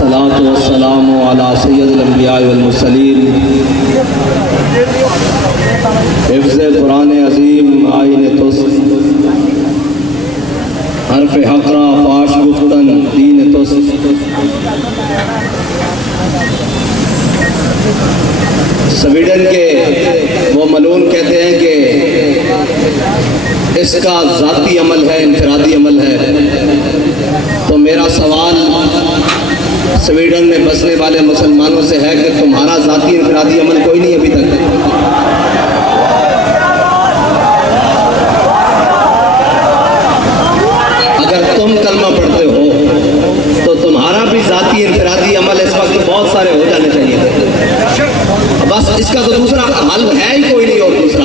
अस्सलातु वस्सलामु अला सय्यदिल अंबिया वल मुरसलीन हिफ्ज़ कुरान अज़ीम आइन तुस हर्फ हक़रा फाश गुफ्तन दीन तुस। स्वीडन के वो मलून कहते हैं कि इसका ज़ाती अमल है, इनफरादी अमल है। तो मेरा सवाल स्वीडन में बसने वाले मुसलमानों से है कि तुम्हारा ज़ाती इनफरादी अमल कोई नहीं अभी तक? अगर तुम कलमा पढ़ते हो तो तुम्हारा भी ज़ाती इनफरादी अमल इस वक्त बहुत सारे हो जाने चाहिए। बस इसका तो दूसरा हल है ही कोई नहीं। और दूसरा,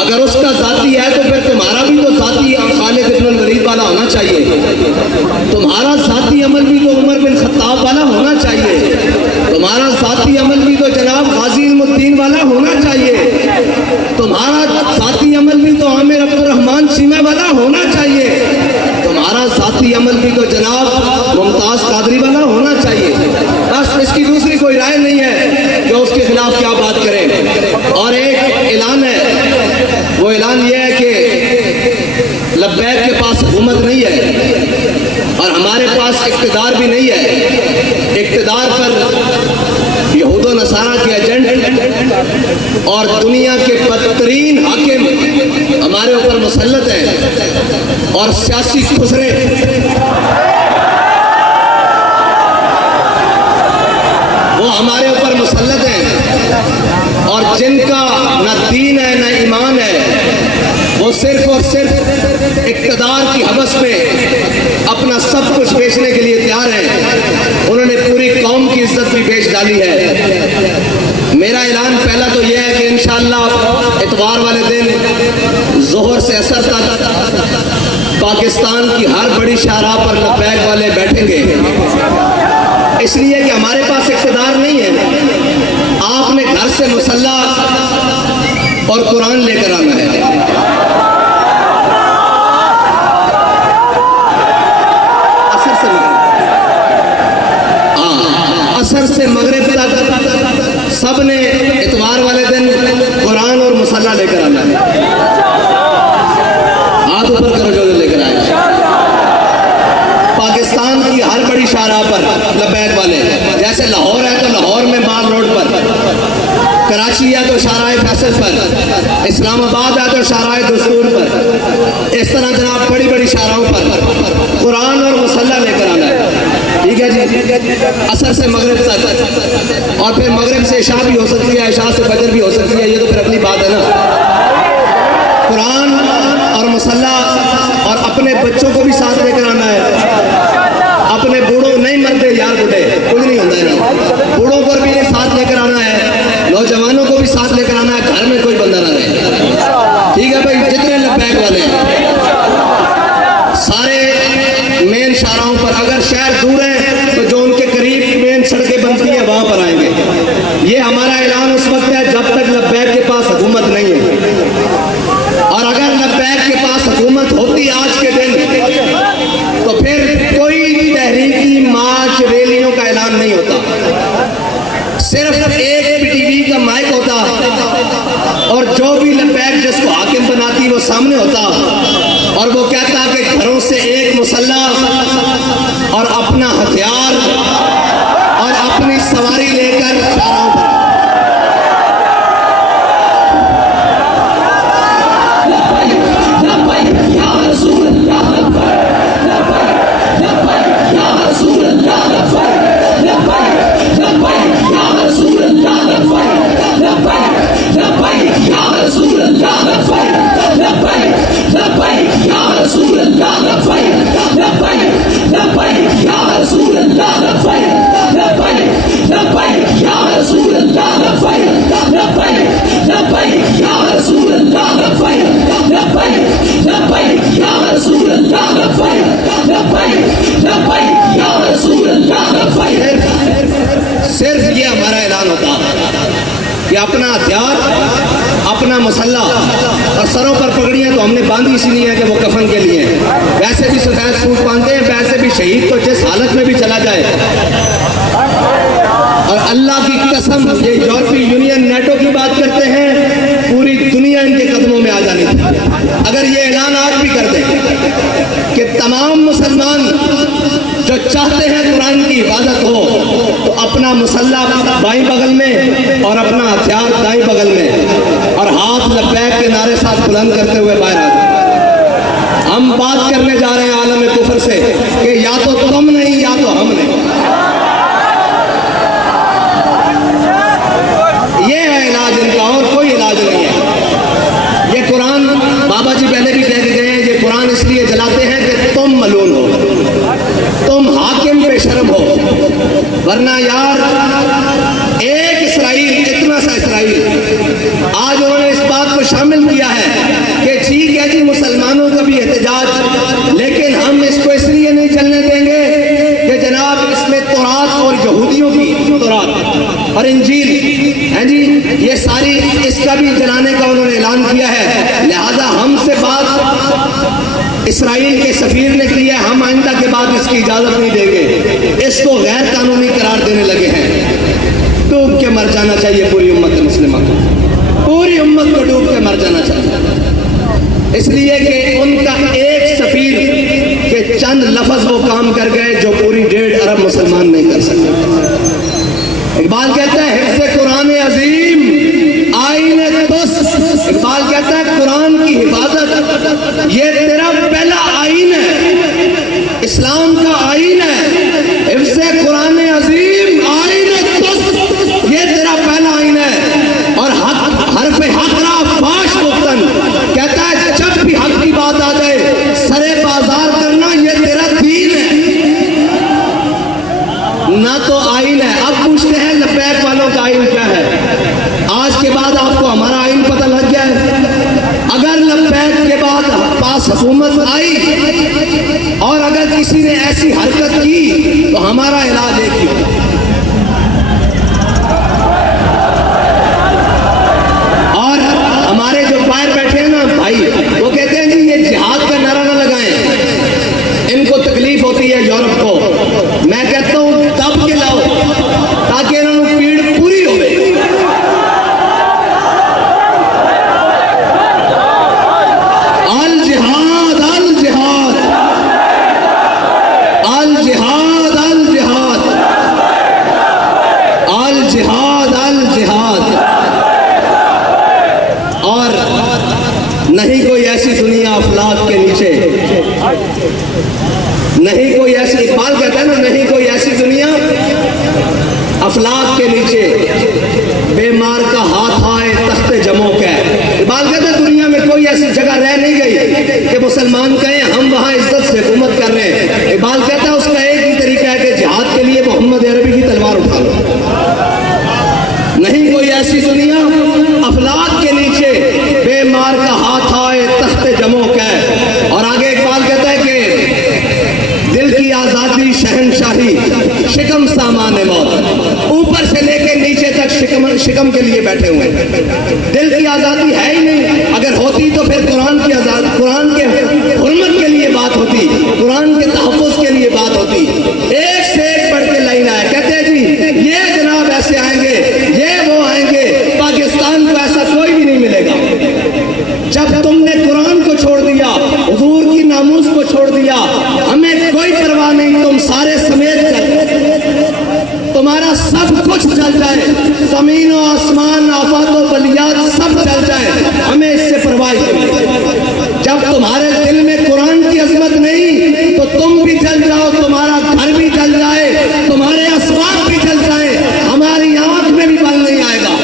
अगर उसका ज़ाती है तो फिर तुम्हारा भी तो ज़ाती खालिद इब्न वलीद वाला होना चाहिए। तुम्हारा ज़ाती अमल भी तो उमर बिन खत्ताब वाला होना चाहिए। तुम्हारा ज़ाती अमल भी तो जनाब गाजी इल्मुद्दीन वाला होना चाहिए। तुम्हारा ज़ाती अमल भी तो आमिर अब्दुर्रहमान सीमा वाला होना चाहिए। तुम्हारा ज़ाती अमल भी तो जनाब मुमताज़ कादरी वाला होना चाहिए। बस इसकी दूसरी कोई राय नहीं है कि उसके खिलाफ क्या बात करें। और एक ऐलान है, वो ऐलान ये है कि लब्बैक के पास हुकूमत नहीं है और हमारे पास इक़्तिदार भी नहीं है। इक़्तिदार पर यहूद व नसारा के एजेंट और दुनिया के बदतरीन हाकिम हमारे ऊपर मुसल्लत हैं और सियासी खुसरे वो हमारे ऊपर मुसल्लत हैं और जिनका न दीन है न ईमान है, वो सिर्फ और सिर्फ इक़्तिदार की हवस में अपना सब कुछ बेचने के लिए तैयार हैं। उन्होंने पूरी कौम की इज्जत भी बेच डाली है। मेरा ऐलान पहला तो यह है कि इंशाअल्लाह इतवार वाले दिन ज़ोहर से असर तक पाकिस्तान की हर बड़ी शाहराह पर लब्बैक वाले बैठेंगे, इसलिए कि हमारे पास इक़्तिदार नहीं है। आपने घर से मुसल्ला और कुरान लेकर आना है। असर से मगरिब तक सब ने इतवार वाले दिन कुरान और मुसल्ला लेकर आना है। हाथ ऊपर करो जो लेकर आए। पाकिस्तान की हर बड़ी शाहराह पर लब्बैक वाले, जैसे लाहौर है तो लाहौर में माल रोड पर, कराची है तो शाहराह फैसल पर, इस्लामाबाद है तो शाहराह दस्तूर पर, इस तरह जनाब बड़ी बड़ी शाहराहों पर कुरान और मुसल्ला लेकर आना है। ठीक है जी, असर से मगरिब तक, और फिर मगरिब से इशा भी हो सकती है, इशा से फजर भी हो सकती है। ये तो फिर अगली बात है ना। कुरान और मुसल्ला और अपने बच्चों को भी साथ लेकर आना है। अपने बूढ़ों नहीं मरते यार, बूढ़े कुछ नहीं होता है ना, बूढ़ों पर भी साथ लेकर आना है, नौजवानों को भी साथ लेकर आना है। घर में कोई बंदा ना रहे। ठीक है भाई, जितने लब्बैक वाले हैं सारे मेन शाहराहों पर, अगर शहर दूर है तो जो उनके करीब मेन सड़कें बनती हैं वहां पर आएंगे। ये हमारा ऐलान उस वक्त है जब तक लब्बैक के पास हुकूमत नहीं है। और अगर लब्बैक के पास हुकूमत होती आज के दिन तो फिर कोई तहरीकी मार्च रैलियों का ऐलान नहीं होता, सिर्फ एक पीटीवी का माइक होता और जो भी लब्बैक जिसको हाकिम बनाती वो सामने होता और वो कहता कि घरों से एक मुसल्ला और अपना हथियार और अपनी सवारी लेकर शाहराहों पर। सिर्फ ये हमारा ऐलान होता कि अपना हथियार, अपना मसल्ला और सरों पर पगड़ियाँ तो हमने बांधी इसलिए है कि वो कफन के लिए हैं। वैसे भी सफेद सूट बांधते हैं, वैसे भी शहीद तो जिस हालत में भी चला जाए اللہ کی قسم یہ یورپی یونین نیٹو کی بات کرتے ہیں، پوری دنیا ان کے قدموں میں آ جانی تھی۔ اگر یہ اعلان آج بھی کر دیں کہ تمام مسلمان جو چاہتے ہیں قرآن کی حفاظت ہو تو اپنا مسلح بائیں بغل میں اور اپنا ہتھیار دائیں بغل میں اور ہاتھ لبیک کے نعرے ساتھ بلند کرتے ہوئے باہر آ جائیں۔ ہم بات کرنے جا رہے ہیں عالم کفر سے کہ یا تو تم نہیں یا تو ہم نہیں۔ یہ ہے علاج ان کا، اور کوئی علاج نہیں ہے۔ یہ قرآن بابا جی پہلے بھی کہہ کے گئے ہیں، یہ قرآن اس لیے جلاتے ہیں کہ تم ملعون ہو، تم حاکم بے شرم ہو، ورنہ یار ایک اسرائیل، اتنا سا اسرائیل آج انہوں نے اس بات کو شامل کیا ہے کہ ٹھیک ہے جی مسلمانوں کا بھی احتجاج، لیکن ہم اس کو اس لیے نہیں چلنے دیں گے کہ جناب اس میں تورات اور یہودیوں کی تورات اور انجیل ہے جی، یہ ساری اس کا بھی جلانے کا انہوں نے اعلان کیا ہے۔ لہذا ہم سے بات اسرائیل کے سفیر نے کی ہے، ہم آئندہ کے بعد اس کی اجازت نہیں دیں گے، اس کو غیر قانونی قرار دینے لگے ہیں۔ ڈوب کے مر جانا چاہیے پوری امت مسلمہ کو، پوری امت کو ڈوب کے مر جانا چاہیے، اس لیے کہ ان کا ایک سفیر کے چند لفظ وہ کام کر گئے جو پوری 1.5 ارب مسلمان نہیں کر سکتے۔ اقبال کہتا ہے حفظ قرآن عظیم آئین توس، اقبال کہتا ہے قرآن کی حفاظت یہ تیرا پہلا آئین ہے، اسلام کا آئین ہے۔ حفظ قرآن عظیم آئین توس یہ تیرا پہلا آئین ہے، اور حرف حق را فاش گفتن کہتا ہے جب بھی حق کی بات آ جائے سرے بازار کرنا یہ تیرا دین ہے، نہ تو آئین ہے۔ اب پوچھتے ہیں لبیک والوں کا آئین کیا ہے؟ آج کے بعد آپ کو ہمارا آئین پتہ لگ گیا ہے۔ اگر لبیک کے بعد پاس حکومت آئی اور اگر کسی نے ایسی حرکت کی تو ہمارا علاج ایک ہی ہوگا، اور ہمارے جو باہر بیٹھے ہیں نا بھائی وہ کہتے ہیں جی یہ جہاد کا نعرہ نہ لگائیں، ان کو تکلیف ہوتی ہے یورپ کو۔ میں کہتا ہوں دب کے لاؤ تاکہ انہوں نے پیڑ پوری ہوئے۔ الجہاد الجہاد الجہاد الجہاد الجہاد الجہاد، اور نہیں کوئی ایسی دنیا افلاک کے نیچے، نہیں کوئی ایسی، اقبال کہتا ہے نا نہیں کوئی ایسی دنیا افلاک کے نیچے بیمار کا ہاتھ آئے تخت جموں کا۔ اقبال کہتا ہے دنیا میں کوئی ایسی جگہ رہ نہیں گئی کہ مسلمان کہیں ہم وہاں عزت سے حکومت کر رہے ہیں۔ اقبال کہتا ہے اس کا ایک ہی طریقہ ہے کہ جہاد کے لیے محمد عربی کی تلوار اٹھا لو۔ نہیں کوئی ایسی دنیا افلاک کے نیچے بیمار کا ہاتھ آئے تخت جموں کا۔ اور آگے اقبال کہتا ہے کہ دل کی آزادی شہنشاہی شکم سامان موت، اوپر سے لے کے نیچے تک شکم کے لیے بیٹھے ہوئے ہیں۔ دل کی آزادی ہے ہی نہیں، اگر ہوتی تو پھر قرآن کی قرآن کے حرمت کے لیے بات ہوتی، قرآن کے تحفظ کے لیے بات ہوتی۔ ایک سے ایک بڑھ کے لائن آئے، کہتے ہیں جی یہ جناب ایسے آئیں گے، یہ وہ آئیں گے، پاکستان کو ایسا کوئی بھی نہیں ملے گا۔ جب تم نے قرآن کو چھوڑ دیا، حضور کی ناموس کو چھوڑ دیا، ہمیں کوئی پرواہ نہیں، تم سارے سمیت تمہارا سب کچھ چل جائے، زمین و آسمان آفات و بلیات سب چل جائے، ہمیں اس سے پرواہ نہیں۔ جب تمہارے دل میں قرآن کی عظمت نہیں تو تم بھی چل جاؤ، تمہارا گھر بھی چل جائے، تمہارے اسباب بھی چل جائے، ہماری آنکھ میں بھی بل نہیں آئے گا۔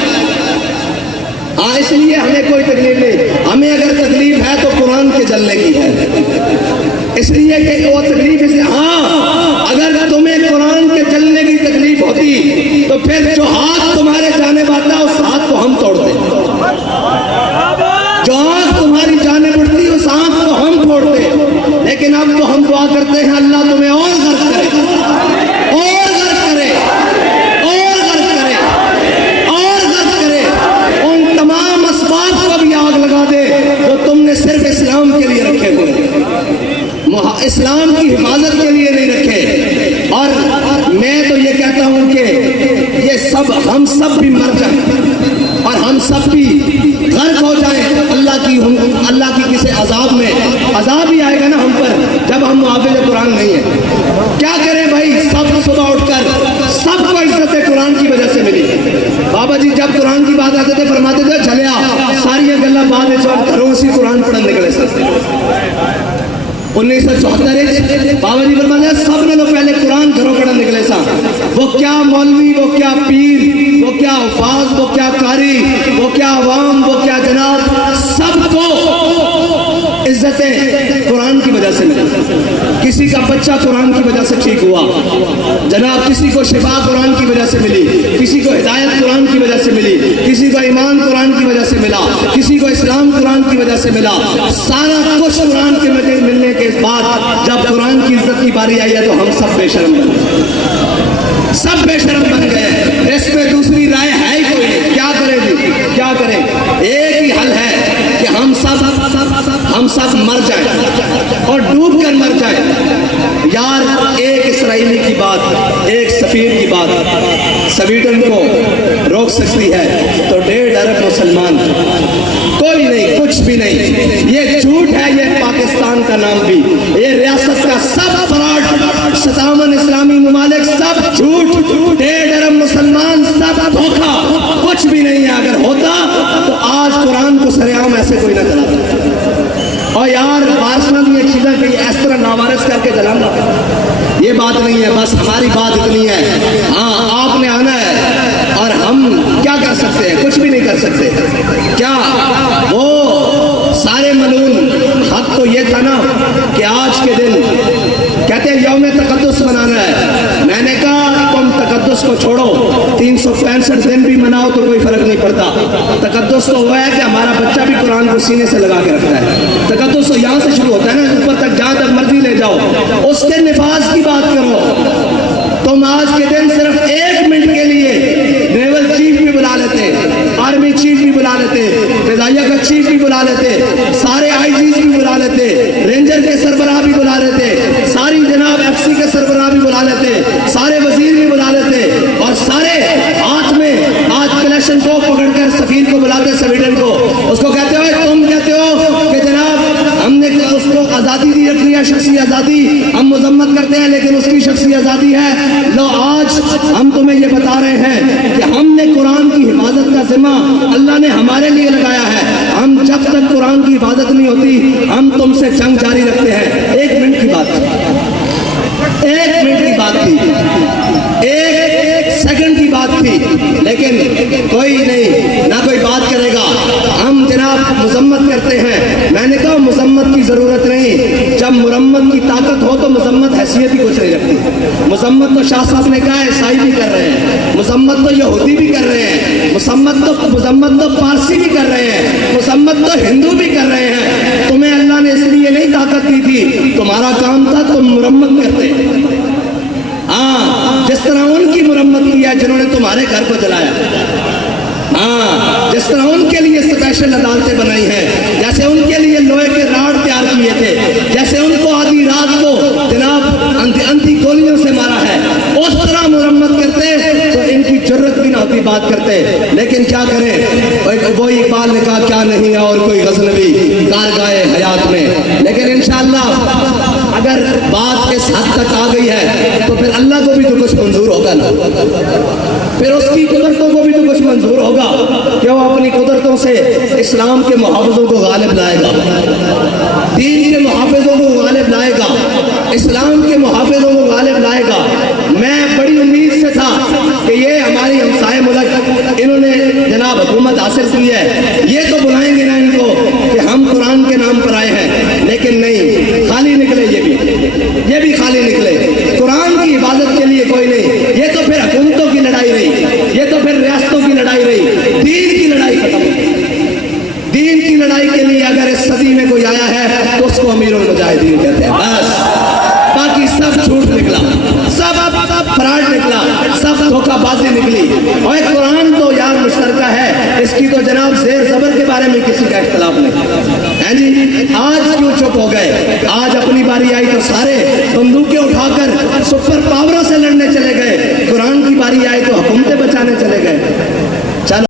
ہاں اس لیے ہمیں کوئی تکلیف نہیں، ہمیں اگر تکلیف ہے تو قرآن کے جلنے کی ہے، اس لیے کہ وہ تکلیف اسے، ہاں اگر تمہیں قرآن کے جلنے کی تکلیف ہوتی تو پھر جو ہاتھ تمہارے جانے والا اس ہاتھ کو ہم توڑ دیں، جو آنکھ تمہاری جانے پڑتی اس آنکھ کو ہم توڑ دیں، لیکن اب تو ہم دعا کرتے ہیں اللہ تمہیں اور غرق کرے، اور غرق کرے، اور غرق کرے، اور غرق کرے، ان تمام اسباب کو بھی آگ لگا دے جو تم نے صرف اسلام کے لیے رکھے ہوئے، اسلام کی حفاظت کے لیے نہیں رکھے۔ اور میں تو یہ کہتا ہوں کہ یہ हम सब भी मर जाएं और हम सब भी गर्क हो जाएं अल्लाह की किसी अजाब में। अजाब ही आएगा ना हम पर जब हम मुहाफिज कुरान नहीं है। क्या करें भाई, सब सुबह उठकर सबको इज्जत कुरान की वजह से मिली। बाबा जी जब कुरान की बात आते थे फरमाते थे चलिया सारियां गल्ला बाद घरों से कुरान पढ़ने निकले। 1974 बाबा जी फरमाते सब ने पहले कुरान घरों पढ़ने निकले सा। वो क्या मौलवी, वो क्या पीर, वो क्या हुफाज, वो क्या कारी, वो क्या अवाम, वो क्या जनाब, सबको इज्जतें कुरान की वजह से मिली। किसी का बच्चा कुरान की वजह से ठीक हुआ जनाब, किसी को शिफा कुरान की वजह से मिली, किसी को हिदायत कुरान की वजह से मिली, किसी को ईमान कुरान की वजह से मिला, किसी को इस्लाम कुरान की वजह से मिला। सारा कुछ कुरान के वजह मिलने के बाद जब कुरान की इज्जत की बारी आई है तो हम सब बेशरम बन गए, सब बेशरम बन गए। इस पे दूसरी राय है ही कोई नहीं। क्या करें जी, क्या करें? एक ही हल है कि हम सब मर जाएं और डूब कर मर जाएं। यार एक इसराइली की बात, एक सफीर की बात स्वीडन को रोक सकती है तो 1.5 अरब मुसलमान कोई नहीं, कुछ भी नहीं। ये झूठ है, ये पाकिस्तान का नाम भी, ये रियासत का सब फ्रॉड, 57 इस्लामी ममालिक सब झूठ, 1.5 अरब मुसलमान सब धोखा, कुछ भी नहीं है। अगर होता तो आज कुरान को सरेआम ऐसे कोई न चलाता। और यार पार्सनल ये चीज़ें कहीं इस तरह नावारस करके जलाना ये बात नहीं है। बस हमारी बात इतनी है, हाँ आपने आना है और हम क्या कर सकते हैं? कुछ भी नहीं कर सकते। क्या वो सारे मनून हक तो ये था ना कि आज के दिन कहते हैं यौम तकद्दुस मनाना है। मैंने कहा तुम तकद्दुस को छोड़ो, 365 दिन भी मनाओ तो कोई फर्क नहीं पड़ता। तकद्दुस तो हुआ है कि हमारा बच्चा भी कुरान को सीने से लगा के रखता है। तकद्दुस तो यहाँ से शुरू होता है ना, ऊपर तक जहाँ तक मर्जी ले जाओ। उसके निफाज की बात करो। तुम आज के दिन सिर्फ 1 मिनट के लिए नेवल चीफ भी बुला लेते, आर्मी चीफ भी बुला लेते, फिजाइया का चीफ भी बुला लेते, सारे आईजीज भी बुला लेते, रेंजर के सरबराह भी बुला लेते, सारी जनाब एफसी के सरबराह भी बुला लेते, सारे वजीर भी बुला लेते और सारे हाथ में आज कलेक्शन को पकड़कर सफीर को बुलाते स्वीडन को। उसको कहते हो, तुम कहते हो कि जनाब हमने उसको आज़ादी दी, रखनी है शख्सी आज़ादी, हम मजम्मत करते हैं लेकिन उसकी शख्सी आज़ादी है। लो आज हम तुम्हें ये बता रहे हैं कि हमने कुरान की हिफाजत का जिम्मा अल्लाह ने हमारे लिए लगाया है। हम जब तक कुरान की हिफाजत नहीं होती हम तुमसे जंग जारी रखते हैं। 1 मिनट की बात, 1 मिनट की बात थी, 1 सेकंड की बात थी, लेकिन कोई नहीं, ना कोई बात करेगा। हम जनाब मुजम्मत करते हैं। मैंने कहा मुजम्मत की जरूरत नहीं, जब मुरम्मत की ताकत हो तो मुजम्मत हैसियत ही कुछ नहीं रखती। मुजम्मत तो शाह साहब ने कहा ईसाई भी कर रहे हैं, मुजम्मत तो यहूदी भी कर रहे हैं, मुजम्मत तो पारसी भी कर रहे हैं, मुजम्मत तो हिंदू भी कर रहे हैं। तुम्हें अल्लाह ने इसलिए नहीं ताकत दी थी, तुम्हारा काम था तुम मुरम्मत करते। हाँ, जिस तरह उनकी मुरम्मत किया जिन्होंने तुम्हारे घर को जलाया, हाँ जिस तरह उनके लिए स्पेशल अदालतें बनाई हैं, जैसे उनके लिए लोहे के राड तैयार किए थे, जैसे उनको आधी रात को जनाब अंधी गोलियों से मारा है, उस तरह मुरम्मत करते तो इनकी जरूरत भी ना होती बात करते। लेकिन क्या करें, वो इकबाल ने कहा क्या नहीं है और कोई गज़नवी कारगाए हयात में। लेकिन इंशाअल्लाह अगर बात इस हद तक आ गई है तो फिर अल्लाह को भी तो कुछ मंजूर होगा ना, फिर उसकी कुदरतों को भी तो कुछ मंजूर होगा कि वो अपनी कुदरतों से इस्लाम के मुहाफ़िज़ों को गालिब लाएगा, दीन के मुहाफ़िज़ों को गालिब लाएगा, इस्लाम के मुहाफ़िज़ों को गालिब लाएगा। मैं बड़ी उम्मीद से था कि ये हमारी हमसाए मुल्क इन्होंने जनाब हुकूमत हासिल की है, ये तो बुलाएंगे ना इनको कि हम कुरान के नाम पर आए हैं, लेकिन नहीं, खाली निकले ये भी खाली निकले। कुरान की हिफाजत के लिए कोई नहीं, ये तो फिर हुकूमतों की लड़ाई रही, ये तो फिर रियासतों की लड़ाई रही, दीन की लड़ाई खत्म। दीन की लड़ाई के लिए अगर इस सदी में कोई आया है तो उसको अमीरुल मुजाहिदीन कहते हैं, बस। बाकी सब झूठ निकला, सब फ्रॉड निकला, सब धोखाबाजी निकली। और कुरान तो यार मुश्तरका है, इसकी तो जनाब ज़ेर ज़बर के बारे में किसी का इख्तिलाफ नहीं है जी। आज क्यों चुप हो गए? आज अपनी बारी आई तो सारे बंदूकें उठाकर सुपर पावरों